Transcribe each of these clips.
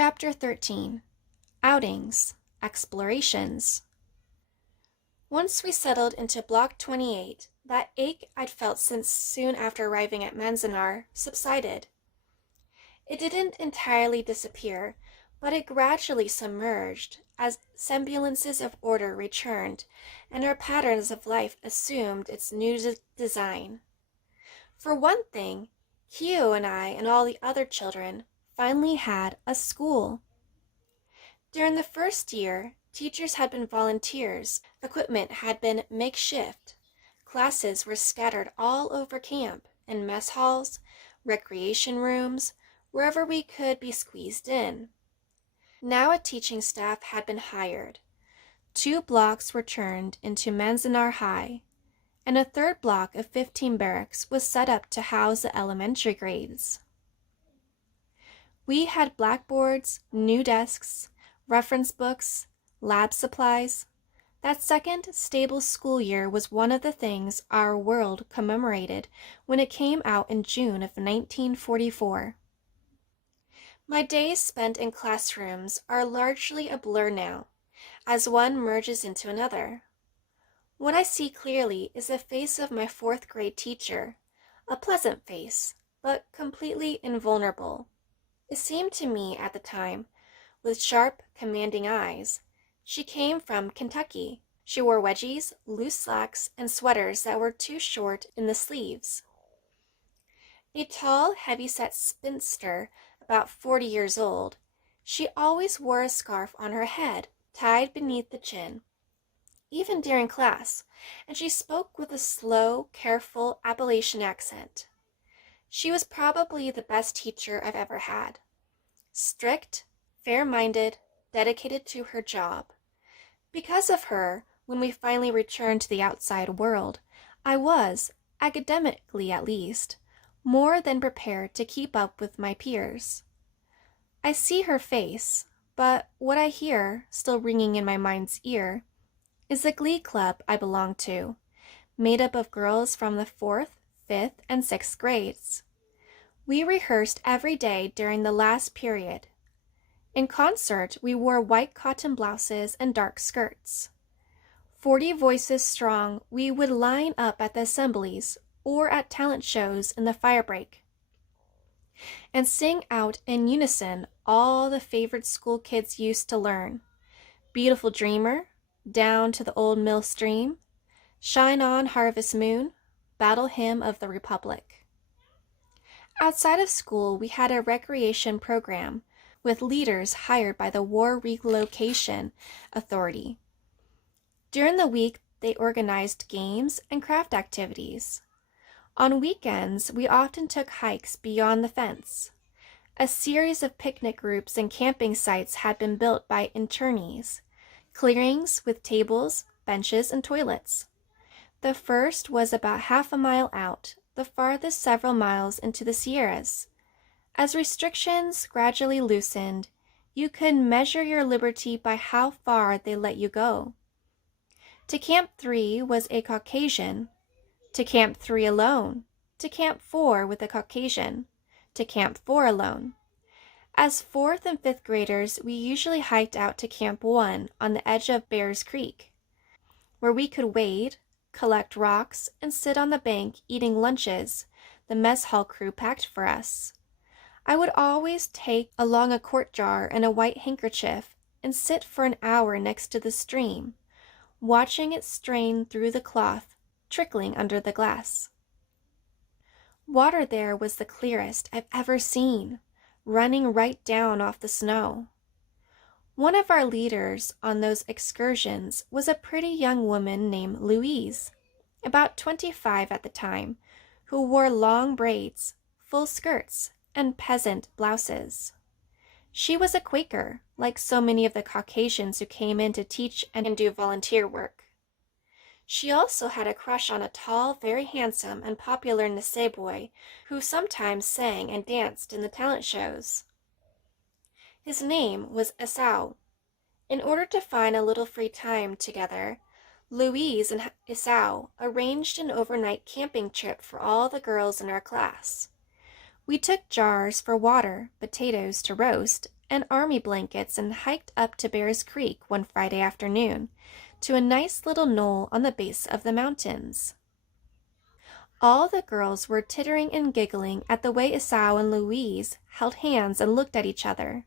Chapter 13. Outings, Explorations. Once we settled into Block 28, that ache I'd felt since soon after arriving at Manzanar subsided. It didn't entirely disappear, but it gradually submerged as semblances of order returned and our patterns of life assumed its new design. For one thing, Hugh and I and all the other children finally had a school. During the first year, teachers had been volunteers, equipment had been makeshift, classes were scattered all over camp, in mess halls, recreation rooms, wherever we could be squeezed in. Now a teaching staff had been hired. 2 blocks were turned into Manzanar High, and a third block of 15 barracks was set up to house the elementary grades. We had blackboards, new desks, reference books, lab supplies. That second stable school year was one of the things our world commemorated when it came out in June of 1944. My days spent in classrooms are largely a blur now, as one merges into another. What I see clearly is the face of my 4th grade teacher, a pleasant face, but completely invulnerable. It seemed to me at the time, with sharp, commanding eyes. She came from Kentucky. She wore wedgies, loose slacks, and sweaters that were too short in the sleeves. A tall, heavy-set spinster, about 40 years old, she always wore a scarf on her head, tied beneath the chin, even during class, and she spoke with a slow, careful Appalachian accent. She was probably the best teacher I've ever had. Strict, fair-minded, dedicated to her job. Because of her, when we finally returned to the outside world, I was, academically at least, more than prepared to keep up with my peers. I see her face, but what I hear, still ringing in my mind's ear, is the glee club I belong to, made up of girls from the 4th, 5th, and 6th grades. We rehearsed every day during the last period. In concert, we wore white cotton blouses and dark skirts. 40 voices strong, we would line up at the assemblies or at talent shows in the fire break and sing out in unison all the favorite school kids used to learn. Beautiful Dreamer, Down to the Old Mill Stream, Shine On Harvest Moon, Battle Hymn of the Republic. Outside of school, we had a recreation program with leaders hired by the War Relocation Authority. During the week, they organized games and craft activities. On weekends, we often took hikes beyond the fence. A series of picnic groups and camping sites had been built by internees, clearings with tables, benches, and toilets. The first was about half a mile out, the farthest several miles into the Sierras. As restrictions gradually loosened, you could measure your liberty by how far they let you go. To Camp 3 was a Caucasian, to Camp 3 alone, to Camp 4 with a Caucasian, to Camp 4 alone. As 4th and 5th graders, we usually hiked out to Camp 1 on the edge of Bears Creek, where we could wade, collect rocks, and sit on the bank eating lunches the mess hall crew packed for us. I would always take along a quart jar and a white handkerchief and sit for an hour next to the stream, watching it strain through the cloth, trickling under the glass. Water there was the clearest I've ever seen, running right down off the snow. One of our leaders on those excursions was a pretty young woman named Louise, about 25 at the time, who wore long braids, full skirts, and peasant blouses. She was a Quaker, like so many of the Caucasians who came in to teach and do volunteer work. She also had a crush on a tall, very handsome, and popular Nisei boy who sometimes sang and danced in the talent shows. His name was Esau. In order to find a little free time together, Louise and Esau arranged an overnight camping trip for all the girls in our class. We took jars for water, potatoes to roast, and army blankets and hiked up to Bears Creek one Friday afternoon to a nice little knoll on the base of the mountains. All the girls were tittering and giggling at the way Esau and Louise held hands and looked at each other.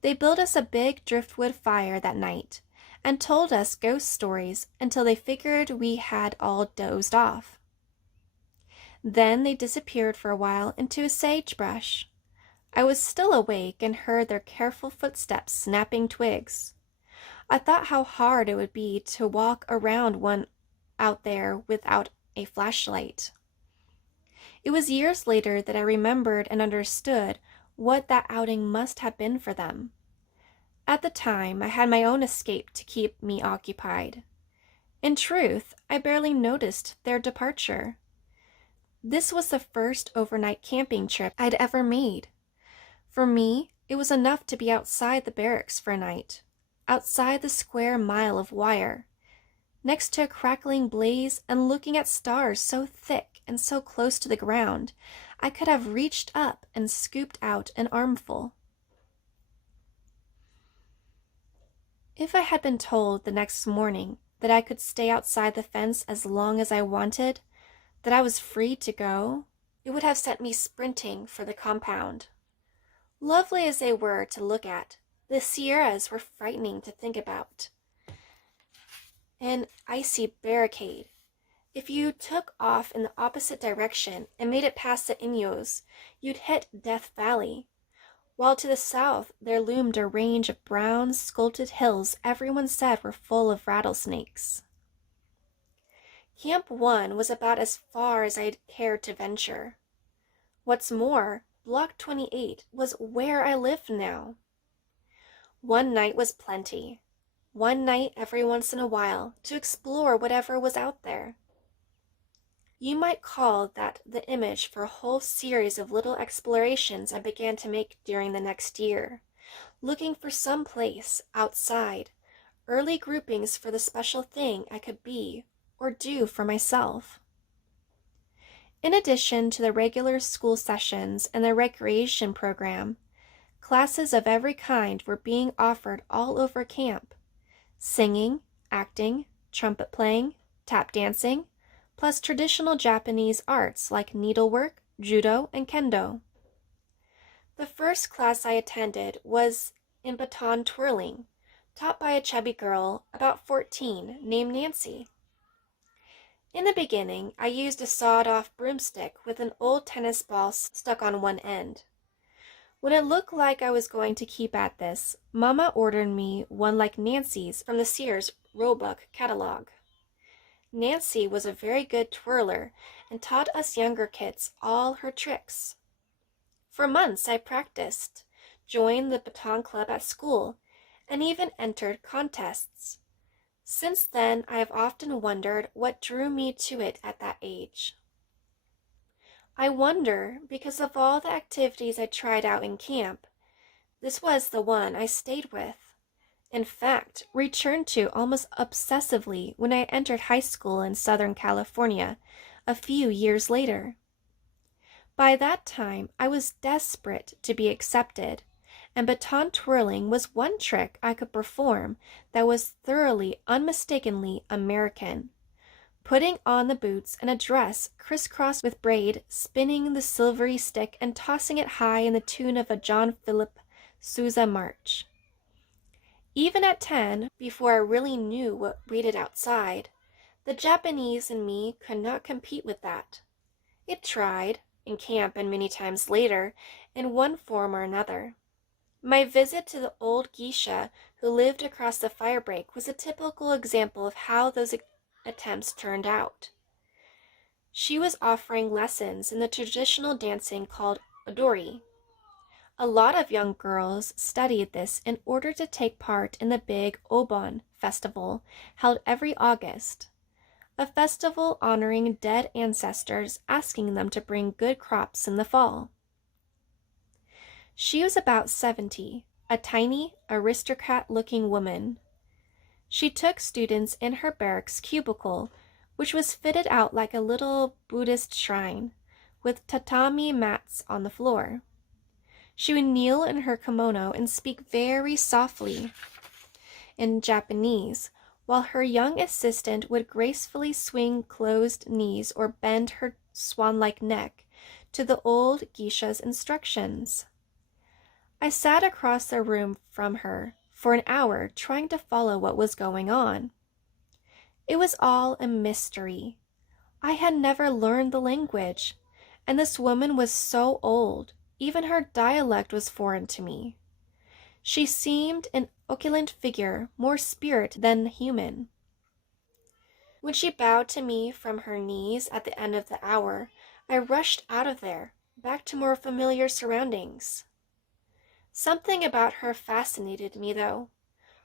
They built us a big driftwood fire that night and told us ghost stories until they figured we had all dozed off. Then they disappeared for a while into a sagebrush. I was still awake and heard their careful footsteps snapping twigs. I thought how hard it would be to walk around one out there without a flashlight. It was years later that I remembered and understood what that outing must have been for them. At the time, I had my own escape to keep me occupied. In truth, I barely noticed their departure. This was the first overnight camping trip I'd ever made. For me, it was enough to be outside the barracks for a night, outside the square mile of wire, next to a crackling blaze and looking at stars so thick and so close to the ground, I could have reached up and scooped out an armful. If I had been told the next morning that I could stay outside the fence as long as I wanted, that I was free to go, it would have sent me sprinting for the compound. Lovely as they were to look at, the Sierras were frightening to think about. An icy barricade. If you took off in the opposite direction and made it past the Inyo, you'd hit Death Valley, while to the south there loomed a range of brown, sculpted hills everyone said were full of rattlesnakes. Camp 1 was about as far as I'd cared to venture. What's more, Block 28 was where I lived now. One night was plenty. One night every once in a while to explore whatever was out there. You might call that the image for a whole series of little explorations I began to make during the next year, looking for some place outside, early groupings for the special thing I could be or do for myself. In addition to the regular school sessions and the recreation program, classes of every kind were being offered all over camp. Singing, acting, trumpet playing, tap dancing, plus traditional Japanese arts like needlework, judo, and kendo. The first class I attended was in Baton twirling, taught by a chubby girl about 14 named Nancy. In the beginning, I used a sawed-off broomstick with an old tennis ball stuck on one end. When it looked like I was going to keep at this, Mama ordered me one like Nancy's from the Sears Roebuck catalog. Nancy was a very good twirler and taught us younger kids all her tricks. For months I practiced, joined the Baton Club at school, and even entered contests. Since then, I have often wondered what drew me to it at that age. I wonder because of all the activities I tried out in camp, this was the one I stayed with. In fact, returned to almost obsessively when I entered high school in Southern California a few years later. By that time, I was desperate to be accepted, and baton twirling was one trick I could perform that was thoroughly, unmistakably American. Putting on the boots and a dress crisscrossed with braid, spinning the silvery stick and tossing it high in the tune of a John Philip Sousa march. Even at 10, before I really knew what waited outside, the Japanese in me could not compete with that. It tried, in camp and many times later, in one form or another. My visit to the old geisha who lived across the firebreak was a typical example of how those attempts turned out. She was offering lessons in the traditional dancing called odori. A lot of young girls studied this in order to take part in the big Obon festival held every August, a festival honoring dead ancestors, asking them to bring good crops in the fall. She was about 70, a tiny, aristocrat-looking woman. She took students in her barracks cubicle, which was fitted out like a little Buddhist shrine, with tatami mats on the floor. She would kneel in her kimono and speak very softly in Japanese, while her young assistant would gracefully swing closed knees or bend her swan-like neck to the old geisha's instructions. I sat across the room from her for an hour trying to follow what was going on. It was all a mystery. I had never learned the language, and this woman was so old, even her dialect was foreign to me. She seemed an opulent figure, more spirit than human. When she bowed to me from her knees at the end of the hour, I rushed out of there, back to more familiar surroundings. Something about her fascinated me, though.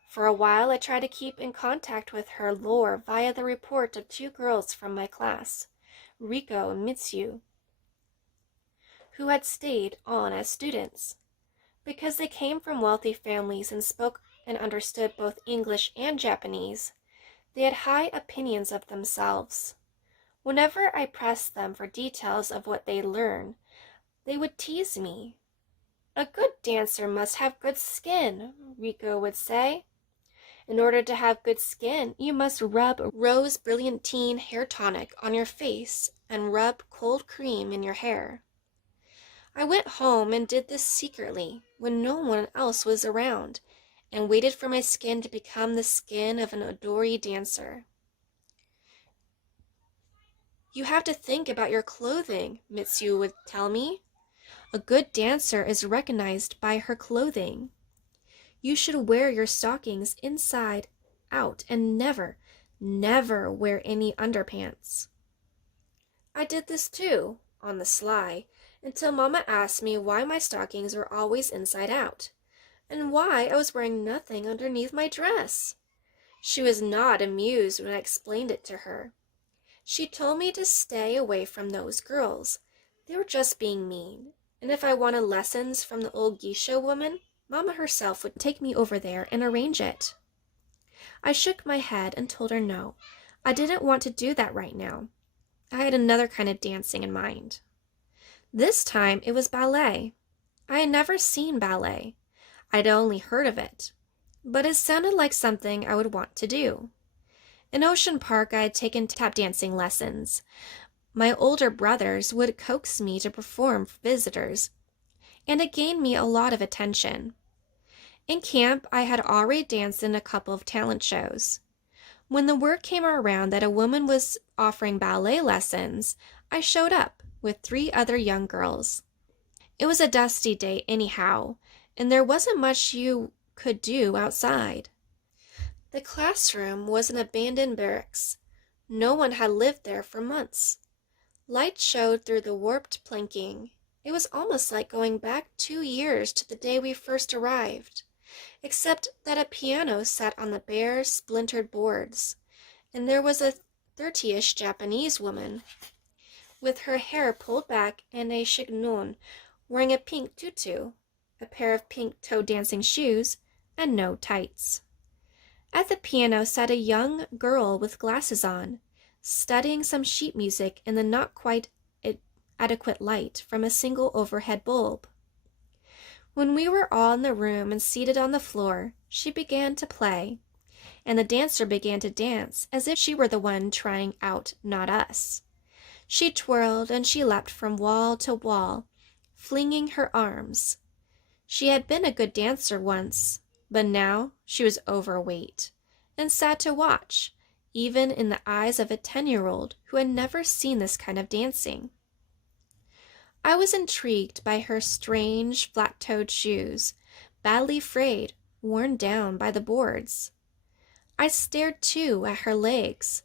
For a while I tried to keep in contact with her lore via the report of two girls from my class, Riko and Mitsu, who had stayed on as students. Because they came from wealthy families and spoke and understood both English and Japanese, they had high opinions of themselves. Whenever I pressed them for details of what they learned, they would tease me. "A good dancer must have good skin," Riko would say. "In order to have good skin, you must rub Rose Brilliantine hair tonic on your face and rub cold cream in your hair." I went home and did this secretly when no one else was around, and waited for my skin to become the skin of an odori dancer. "You have to think about your clothing," Mitsu would tell me. "A good dancer is recognized by her clothing. You should wear your stockings inside out and never, never wear any underpants." I did this too, on the sly, until Mama asked me why my stockings were always inside out, and why I was wearing nothing underneath my dress. She was not amused when I explained it to her. She told me to stay away from those girls. They were just being mean, and if I wanted lessons from the old geisha woman, Mama herself would take me over there and arrange it. I shook my head and told her no, I didn't want to do that right now. I had another kind of dancing in mind. This time it was ballet. I had never seen ballet. I'd only heard of it, but it sounded like something I would want to do. In Ocean Park, I had taken tap dancing lessons. My older brothers would coax me to perform for visitors, and it gained me a lot of attention. In camp, I had already danced in a couple of talent shows. When the word came around that a woman was offering ballet lessons, I showed up with 3 other young girls. It was a dusty day anyhow, and there wasn't much you could do outside. The classroom was an abandoned barracks. No one had lived there for months. Light showed through the warped planking. It was almost like going back 2 years to the day we first arrived, except that a piano sat on the bare, splintered boards, and there was a 30-ish Japanese woman with her hair pulled back and a chignon, wearing a pink tutu, a pair of pink-toed dancing shoes, and no tights. At the piano sat a young girl with glasses on, studying some sheet music in the not quite adequate light from a single overhead bulb. When we were all in the room and seated on the floor, she began to play, and the dancer began to dance as if she were the one trying out, not us. She twirled and she leapt from wall to wall, flinging her arms. She had been a good dancer once, but now she was overweight and sad to watch, even in the eyes of a 10-year-old who had never seen this kind of dancing. I was intrigued by her strange flat-toed shoes, badly frayed, worn down by the boards. I stared too at her legs.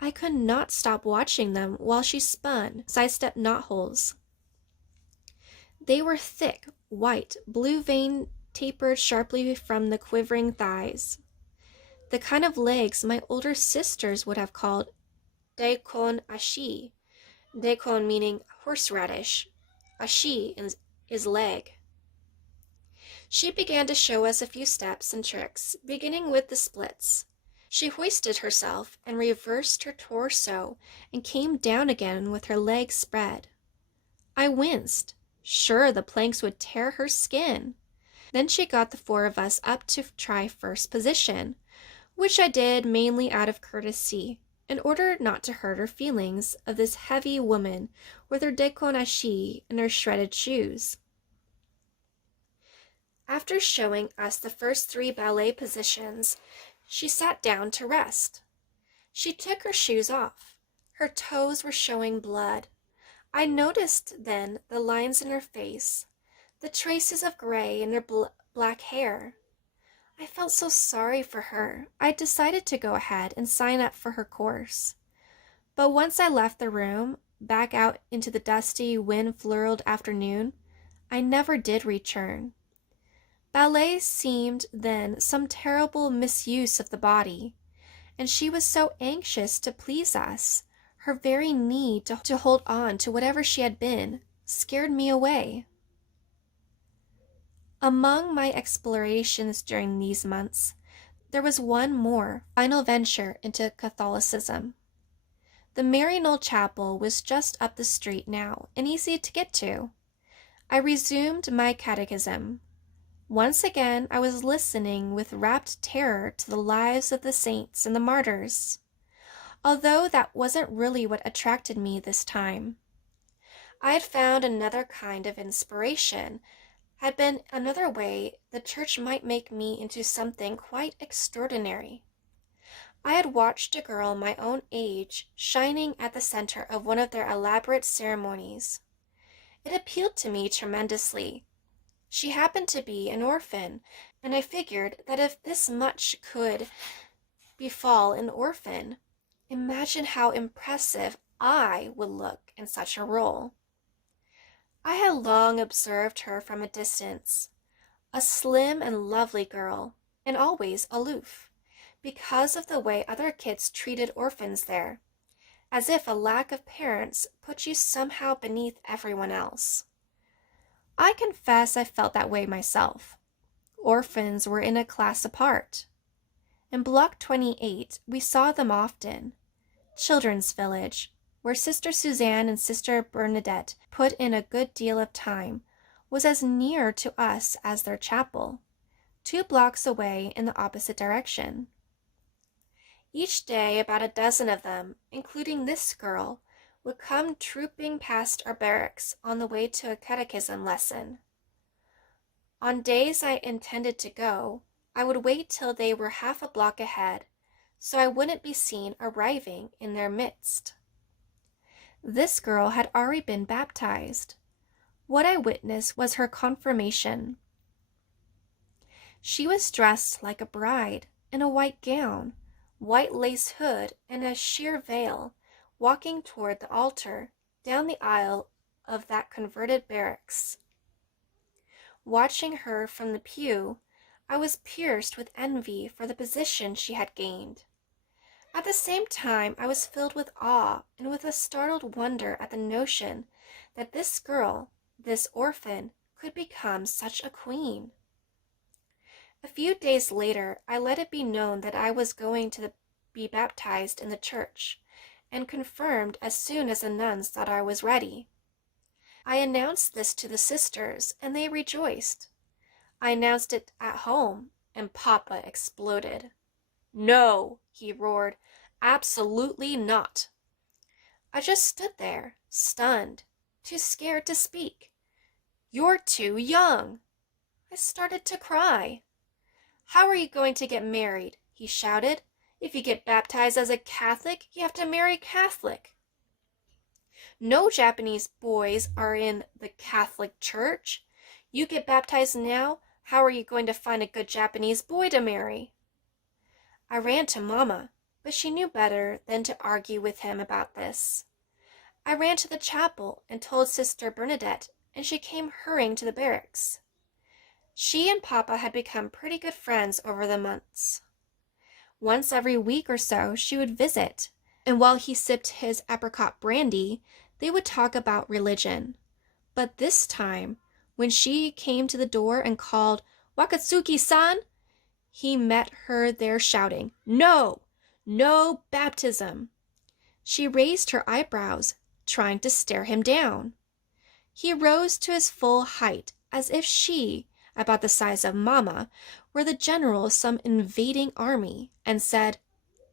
I could not stop watching them while she spun sidestep knotholes. They were thick, white, blue vein tapered sharply from the quivering thighs. The kind of legs my older sisters would have called daikon ashi, daikon meaning horseradish, ashi is leg. She began to show us a few steps and tricks, beginning with the splits. She hoisted herself and reversed her torso and came down again with her legs spread. I winced. Sure, the planks would tear her skin. Then she got the four of us up to try first position, which I did mainly out of courtesy, in order not to hurt her feelings of this heavy woman with her dekonashi and her shredded shoes. After showing us the first 3 ballet positions, she sat down to rest. She took her shoes off. Her toes were showing blood. I noticed then the lines in her face, the traces of gray in her black hair. I felt so sorry for her. I decided to go ahead and sign up for her course. But once I left the room, back out into the dusty, wind-flurled afternoon, I never did return. Ballet seemed then some terrible misuse of the body, and she was so anxious to please us. Her very need to hold on to whatever she had been scared me away. Among my explorations during these months, there was one more final venture into Catholicism. The Maryknoll Chapel was just up the street now and easy to get to. I resumed my catechism. Once again, I was listening with rapt terror to the lives of the saints and the martyrs, although that wasn't really what attracted me this time. I had found another kind of inspiration, had been another way the church might make me into something quite extraordinary. I had watched a girl my own age shining at the center of one of their elaborate ceremonies. It appealed to me tremendously. She happened to be an orphan, and I figured that if this much could befall an orphan, imagine how impressive I would look in such a role. I had long observed her from a distance, a slim and lovely girl, and always aloof, because of the way other kids treated orphans there, as if a lack of parents put you somehow beneath everyone else. I confess I felt that way myself. Orphans were in a class apart. In Block 28, we saw them often. Children's Village, where Sister Suzanne and Sister Bernadette put in a good deal of time, was as near to us as their chapel, 2 blocks away in the opposite direction. Each day about a dozen of them, including this girl, would come trooping past our barracks on the way to a catechism lesson. On days I intended to go, I would wait till they were half a block ahead, so I wouldn't be seen arriving in their midst. This girl had already been baptized. What I witnessed was her confirmation. She was dressed like a bride in a white gown, white lace hood, and a sheer veil, walking toward the altar down the aisle of that converted barracks. Watching her from the pew, I was pierced with envy for the position she had gained. At the same time, I was filled with awe and with a startled wonder at the notion that this girl, this orphan, could become such a queen. A few days later, I let it be known that I was going to be baptized in the church, and confirmed as soon as the nuns thought I was ready. I announced this to the sisters, and they rejoiced. I announced it at home, and Papa exploded. "No," he roared, "absolutely not." I just stood there, stunned, too scared to speak. "You're too young." I started to cry. "How are you going to get married?" he shouted. "If you get baptized as a Catholic, you have to marry Catholic. No Japanese boys are in the Catholic Church. You get baptized now, how are you going to find a good Japanese boy to marry?" I ran to Mama, but she knew better than to argue with him about this. I ran to the chapel and told Sister Bernadette, and she came hurrying to the barracks. She and Papa had become pretty good friends over the months. Once every week or so, she would visit, and while he sipped his apricot brandy, they would talk about religion. But this time, when she came to the door and called, "Wakatsuki-san," he met her there shouting, "No! No baptism!" She raised her eyebrows, trying to stare him down. He rose to his full height, as if she, about the size of Mamma, were the general of some invading army, and said,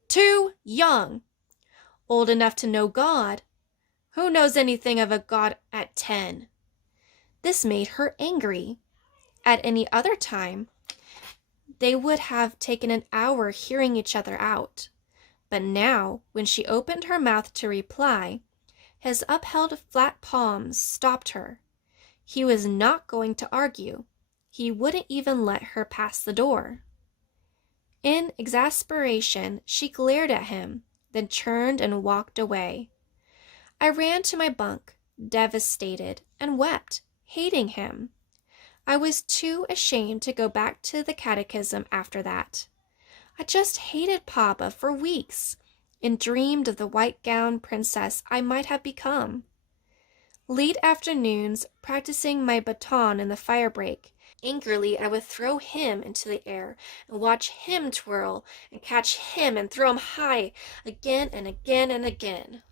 "Too young! Old enough to know God! Who knows anything of a God at 10?" This made her angry. At any other time, they would have taken an hour hearing each other out. But now, when she opened her mouth to reply, his upheld flat palms stopped her. He was not going to argue. He wouldn't even let her pass the door. In exasperation, she glared at him, then turned and walked away. I ran to my bunk, devastated, and wept, hating him. I was too ashamed to go back to the catechism after that. I just hated Papa for weeks, and dreamed of the white-gowned princess I might have become. Late afternoons, practicing my baton in the fire break, angrily I would throw him into the air and watch him twirl and catch him and throw him high again and again and again.